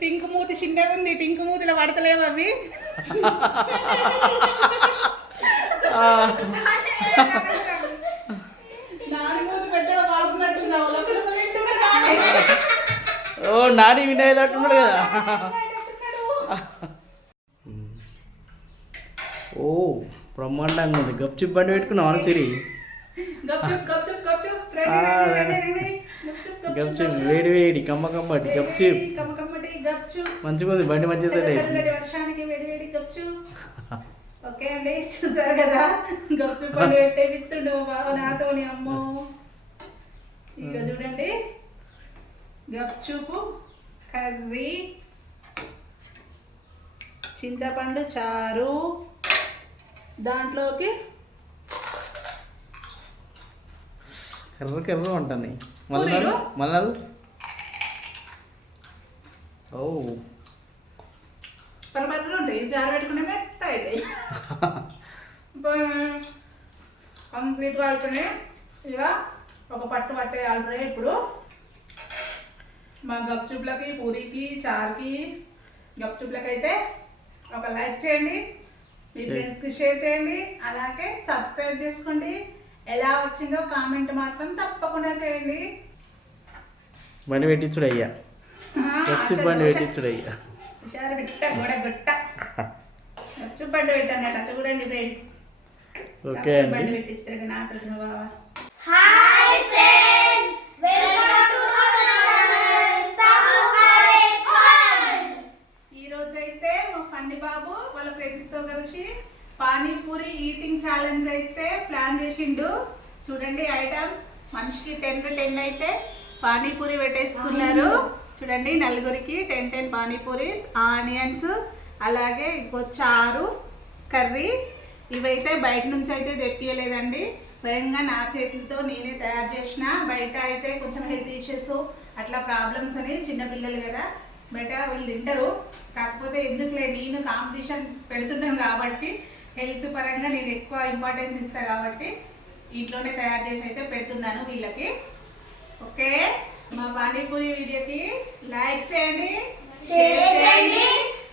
టింకు మూతి చిన్నగా ఉంది టింకు మూతిలో పడతలేవు అవి. నాని. ఓ నాని వినేటట్టున్నాడు కదా. ఓ బ్రహ్మాండంగా ఉంది. గప్చిప్ బండి పెట్టుకున్నావు సిరి? గప్చుప్ వేడి వేడి కమ్మ కమ్మటి గప్చుప్ మంచిగా ఉంది బండి చల్లటి వర్షానికి వేడి వేడి గప్చుప్ ఓకే అండి చూసారు కదా? గప్చుప్ పండు పెట్టే విత్తుండు బావ నాతోని అమ్మో. ఇక చూడండి. గప్చుపు కర్రీ చింతపండు చారు. దాంట్లోకి కర్ర కర్ర ఉంటుంది మళ్ళీ? మళ్ళీ ఓ. పరపరలు ఉంటాయి జారు పెట్టుకునే మెత్త అవుతాయి కంప్లీట్గా అయిపోయినాయి ఇక ఒక పట్టు పట్టేయాలి ఇప్పుడు. మా గప్చుప్లకి పూరికి చారుకి గప్చుప్లకి అయితే ఒక లైక్ చేయండి మీ. ఫ్రెండ్స్కి షేర్ చేయండి అలాగే సబ్స్క్రైబ్ చేసుకోండి. ఎలా వచ్చిందో కామెంట్ మాత్రం తప్పకుండా చేయండి. బండి పెట్టించుడు అయ్యా. బండి పెట్టించుడు అయ్యా. హుషారు బిట్ట గోడ గుట్ట గప్చుప్ బండి పెట్టానట చూడండి ఫ్రెండ్స్ ఓకే బండి అండి. పెట్టిస్తాడు నా తరఫున బాబా hi friends welcome to our channel సాహుకారేస్ fun ఈ రోజు అయితే మా ఫన్ని బాబు వాళ్ళ ఫ్రెండ్స్తో కలిసి పానీపూరి ఈటింగ్ ఛాలెంజ్ అయితే ప్లాన్ చేసిండు. చూడండి ఐటమ్స్ మనిషికి టెన్ టెన్ అయితే పానీపూరి పెట్టేసుకున్నారు. చూడండి నలుగురికి టెన్ టెన్ పానీపూరీస్ ఆనియన్స్ అలాగే ఇంకో చారు కర్రీ. ఇవైతే బయట నుంచి అయితే తెప్పియలేదండి. స్వయంగా నా చేతులతో నేనే తయారు చేసిన. బయట అయితే కొంచెం హెల్త్ ఇష్యూస్ అట్లా ప్రాబ్లమ్స్ అని చిన్నపిల్లలు కదా బయట వీళ్ళు తింటారు. కాకపోతే ఎందుకులే నేను కాంపిటీషన్ పెడుతున్నాను కాబట్టి హెల్త్ పరంగా నేను ఎక్కువ ఇంపార్టెన్స్ ఇస్తాను కాబట్టి ఇంట్లోనే తయారు చేసి అయితే పెడుతున్నాను వీళ్ళకి. ఓకే? మా పానీపూరి వీడియోకి లైక్ చేయండి షేర్ చేయండి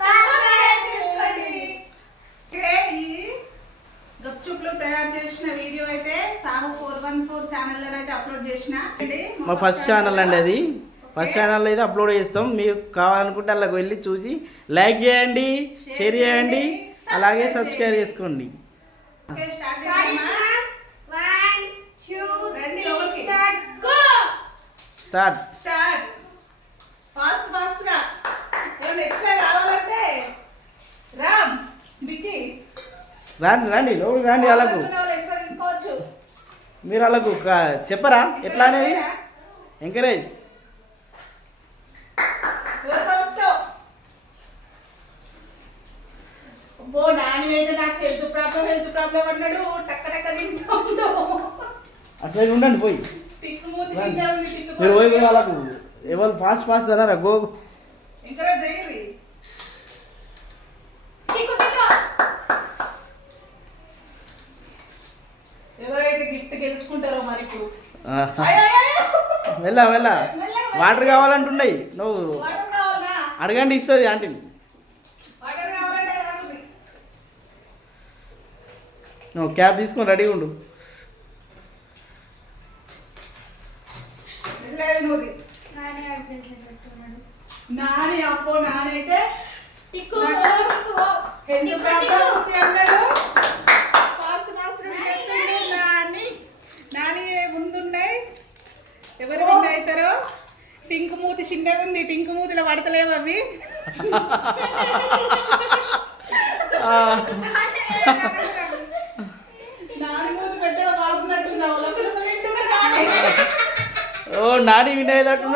సబ్స్క్రైబ్ చేసుకోండి. ఈ గప్చుప్లు తయారు చేసిన వీడియో అయితే సాహు ఫోర్ వన్ ఫోర్ ఛానల్లో అయితే అప్లోడ్ చేసిన. మా ఫస్ట్ ఛానల్ అండి అది. ఫస్ట్. ఛానల్ అయితే అప్లోడ్ చేస్తాం. మీరు కావాలనుకుంటే అలా వెళ్ళి చూసి లైక్ చేయండి షేర్ చేయండి అలాగే సబ్స్క్రైబ్ చేసుకోండి. ఓకే స్టార్ట్ స్టార్ట్ చేద్దామా వన్ టూ రండి త్రీ లోపలికి. Start go start. Start. Fast ఫాస్ట్గా ఏమన్నా ఎక్స్ట్రా కావాలంటే రామ్ బికి రండి రండి లోపలికి రండి అలాగూ. మీరు అలాగూ చెప్పరా? ఎట్లా అనేది? ఎంకరేజ్ అబ్బో నాని అయితే నాకు హెల్త్ ప్రాబ్లం హెల్త్ ప్రాబ్లం అన్నాడు. టక్క టక్క తింటూ అట్లా ఉండండి పోయి. పోయి కూడా వాళ్ళకు ఎవరు ఫాస్ట్ ఫాస్ట్ అన్నారా గో ఎవరైతే గిఫ్ట్ గెలుచుకుంటారో మరి ఇప్పుడు. వెళ్ళా వెళ్ళా. వాటర్ కావాలంటున్నాయి నువ్వు వాటర్ కావాలా? అడగండి ఇస్తుంది ఆంటీని వాటర్ కావాలంటే ఎవరికి? నువ్వు క్యాబ్ తీసుకొని రెడీగా ఉండు. నాని అప్పో నాని అయితే ఉంది అన్నాడు ఫాస్ట్ ఫాస్ట్ నాని. నాని ముందున్నాయి. ఎవరు విన్ అవుతారో? టింకు మూతి చిన్నగా ఉంది టింకు మూతిలో పడతలేవు అవి ఆ, నాని మూతి పెద్దగా బాగున్నట్టుంది అవులో పిల్లలు తింటుంటే నాని. నాని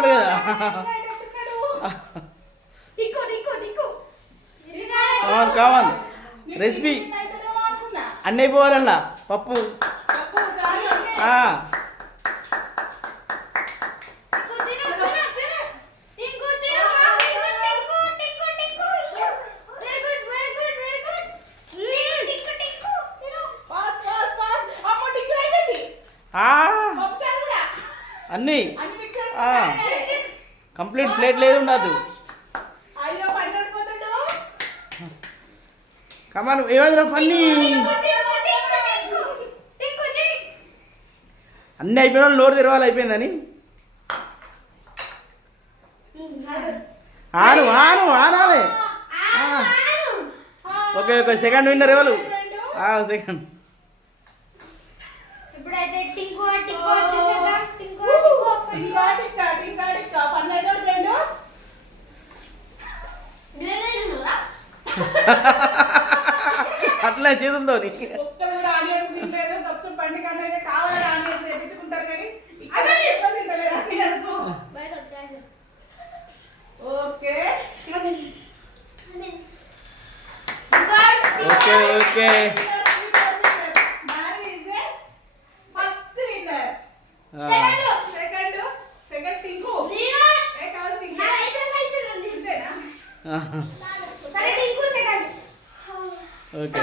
కదా. టికు టికు టికు కావాలి కావాలి రెసిపీ విన్. అన్నీ పోవాలన్నా పప్పు. ఆ, అన్నీ. కంప్లీట్ ప్లేట్ లేదు ఉండదు కమాను ఏమైనా పని? అన్నీ అయిపోయిన వాళ్ళు నోరు తెరవాలి అయిపోయిందని. ఆను ఆను ఆనాలే ఓకే ఒక సెకండ్ విన్నర్ ఎవరు? సెకండ్ ఇప్పుడైతే ఆనియన్స్ బయట try okay. Okay okay. Second second Tinku నేను ఏ కాదు అయిపోయింది అయిపోయింది ఇంతేనా ఆ, సరే టింకు సెకండ్ ఓకే.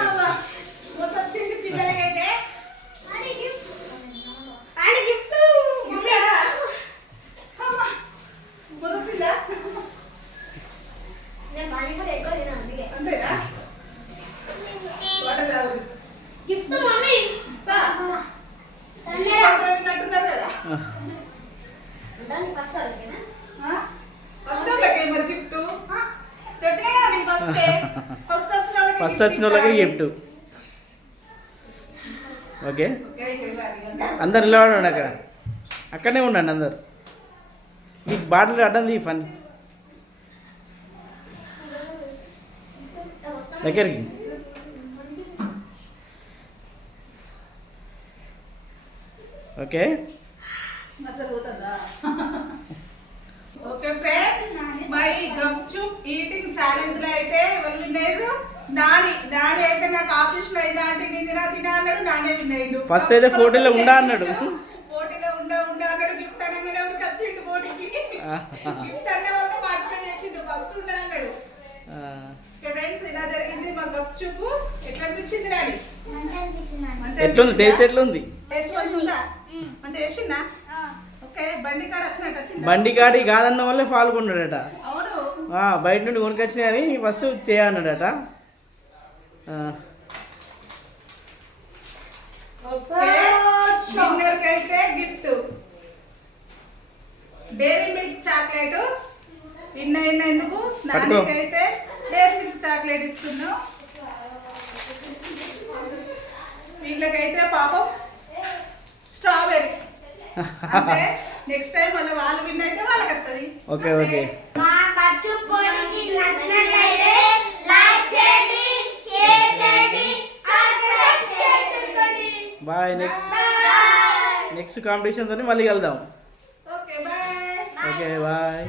ఫస్ట్ వాళ్ళకి మరి గిఫ్ట్? చెప్పినా కదా ఫస్ట్ ఫస్ట్ ఫస్ట్ వచ్చిన వాళ్ళకి ఇస్తాను. Gift okay? అందరు నిలబడండి అక్కడ. అక్కడనే ఉండండి అందరు. మీకు బాటిల్ అడ్డంది పని దగ్గరికి. Okay? Okay friends my gupchup eating ఛాలెంజ్లో అయితే ఎవరు విన్నారు నాని నాని అయితే నాకు ఆపరేషన్ అయిందా అంటే నేను తినా తినా అన్నాడు నానే విన్నాడు First అయితే పోటీలో ఉండా అన్నాడు. పోటీలో ఉండా ఉండా అన్నాడు గిఫ్ట్ అనగానే వచ్చిండు పోటీకి. గిఫ్ట్ అన్న వల్ల పార్టిసిపేట్ చేసిండు ఫస్ట్ ఉండనన్నాడు ఆ, ఫ్రెండ్స్ ఇలా జరిగింది మా గప్చుప్ ఎట్లా అనిపించింది నాని? ఎట్లుంది? టేస్ట్? ఎట్లుంది? టేస్ట్ మంచిగా ఉందా. మంచిగా చేసిందా ఓకే బండి కాడ వచ్చినట్టు వచ్చిందా? బండి గాడి కాదన్న వల్లే పాల్గొన్నాడట. అవును. బయట నుండి కొనుకొచ్చినాయని ఫస్ట్ చేయన్నాడట అయితే gift. Dairy Milk chocolate. Win అయినందుకు నాన్నకి అయితే డైరీ మిల్క్ చాక్లెట్ ఇస్తున్నాం. వీళ్ళకైతే పాపం స్ట్రాబెరీ అంటే నెక్స్ట్ టైం మళ్ళీ వాళ్ళు విన్ అయితే వాళ్ళకి వస్తుంది. Okay okay. మా ఖర్చు పొడికి నచ్చినట్లయితే లైక్ చేయండి షేర్ చేయండి సబ్స్క్రైబ్ చేసుకోండి బాయ్ నెక్స్ట్ నెక్స్ట్ కాంపిటీషన్తో మళ్ళీ వెళ్దాం ఓకే బాయ్